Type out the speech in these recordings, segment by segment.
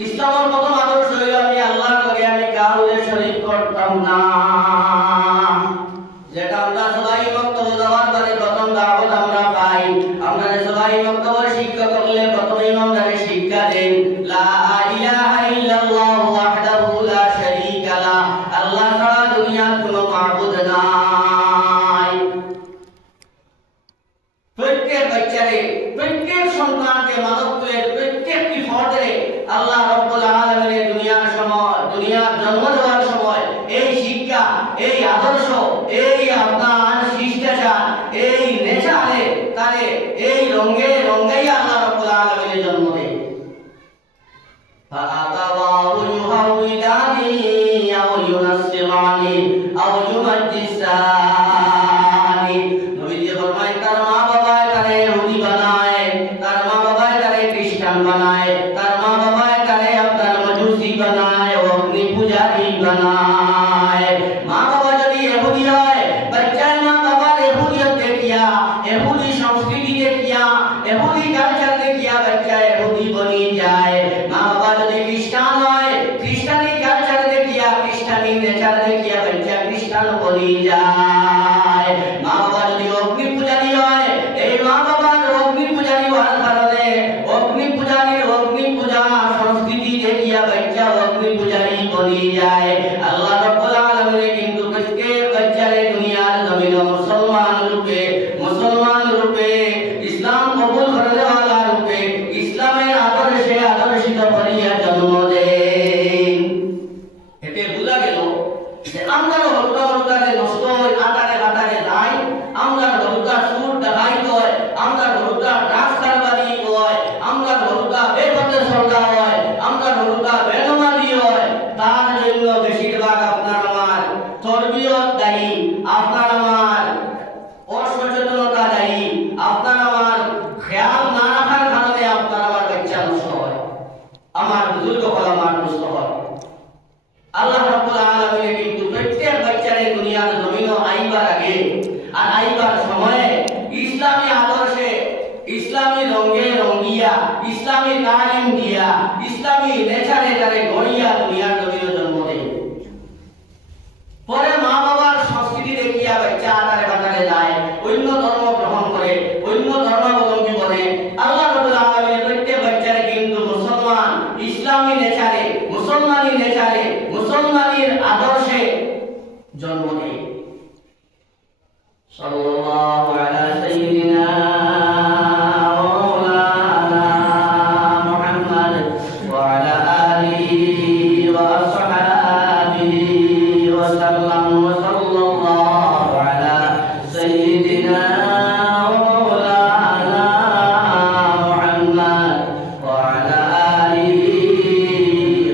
ইসলামের প্রথম আদর্শ হইল আমি আল্লাহর লগে আমি কাউকে শরীক করতাম না। যেটা আমরা সবাই বক্তব্য দেওয়ার পরে প্রথম দাওয়াত আমরা পাই, আমরা সবাই বক্তব্য শিক্ষা করলে প্রথম ইমামদারে শিক্ষা দেন লা ইলাহা ইল্লাল্লাহ ওয়াহদাহু লা শারীকা লাহ, আল্লাহ ছাড়া দুনিয়ার কোনো মাবুদ নাই। প্রত্যেক বাচ্চারে, প্রত্যেক সন্তানকে, মানবকুলের প্রত্যেকটি ফর্দে আল্লাহ রাব্বুল আলামিনের দুনিয়ার জন্ম দেওয়ার সময় এই শিক্ষা, এই আদর্শ, এই আপনার শিষ্টাচার, এই নেচারে তারে এই রঙ্গাই আল্লাহ রাব্বুল আলামিনের জন্ম দেয়। فأبواه يهودانه أو ينصرانه أو يمجسانه। নবীজি ফরমায় তার মা বাবা তারে ইহুদি বানায়, তার মা বাবা তারে খ্রিস্টান বানায়, তার মা বাবা তারে আপনার মজুসি বানায়, অগ্নি পূজারী বানায়। মা বাবা যদি ইহুদি হয়, বাচ্চার মা বাবার ইহুদিয়ত দেখিয়া, ইহুদি সংস্কৃতি দেখিয়া, ইহুদি কালচার দেখিয়া বাচ্চা ইহুদি বনি যায়। মা বাবা যদি খ্রিস্টান হয়, খ্রিস্টানি কালচার দেখিয়া, খ্রিস্টানি নেচার দেখিয়া বাচ্চা খ্রিস্টান বনি যায়। মা বাবা যদি অগ্নি পূজারী হয়, এই মা বাবার অগ্নি পূজারী হওয়ার কারণে অগ্নি পূজা সংস্কৃতি দেখিয়া বাচ্চা অগ্নি পূজারী বনি যায়। আল্লাহ রাব্বুল আলামিন কিন্তু প্রত্যেক বাচ্চারে দুনিয়ার জমিনে মুসলমান রূপে ইসলাম কবুল করে দেওয়ালা রূপে ইসলামের আদর্শে আদর্শিত করিয়া জন্ম দেন। এতে বোঝা গেল যে আমরা হলুদারে নষ্ট হয়, আটারে নাই, আমরা হলুদা সুর দেখাই হয়, আমরা হলুদা ড্রাগস কারবারি হয়, আমরা হলুদা বেপথে সরকা হয়, আমরা হলুদা বেনমাজি হয়। তার জন্য বেশিরভাগ আপনার আমার তরবিয়ত দায়ী, আপনার আমার অসচেতনতা দায়ী, আপনার আমার খেয়াল না রাখার কারণে আপনার আমার বাচ্চা নষ্ট হয়, আমার বুজুর্গ হল আমার নষ্ট হয়। আল্লাহ রাব্বুল আলামিন কিন্তু প্রত্যেক বাচ্চারে দুনিয়ার জমিনে আইবার আগে আর আইবার সময়ে ইসলামী আদর্শে, ইসলামী রঙে রঙিয়া, ইসলামী তালিম দিয়া, ইসলামী নেচারে তারে গড়িয়া দুনিয়ার জমিনে জন্ম দেয়। পরে মা বাবার সংস্কৃতি দেখিয়া বাচ্চা আটারে যায়, অন্য ধর্ম গ্রহণ করে, অন্য ধর্মাবলম্বী বনে। আল্লাহ রাব্বুল আলামিন প্রত্যেক বাচ্চারে কিন্তু মুসলমান, ইসলামী নেচারে, মুসলমানের আদর্শে জন্ম দেয়। সাল্লাল্লাহু আলা সাইয়্যিদিনা মাওলানা মুহাম্মদ ওয়া আলা আলিহি ওয়া আসহাবিহি ওয়া সাল্লাম ওয়া সাল্লাল্লাহু আলা সাইয়্যিদিনা মাওলানা মুহাম্মদ ওয়া আলা আলিহি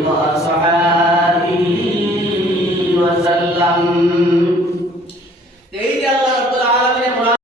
ওয়া আসহাবিহি ওয়া সাল্লাম।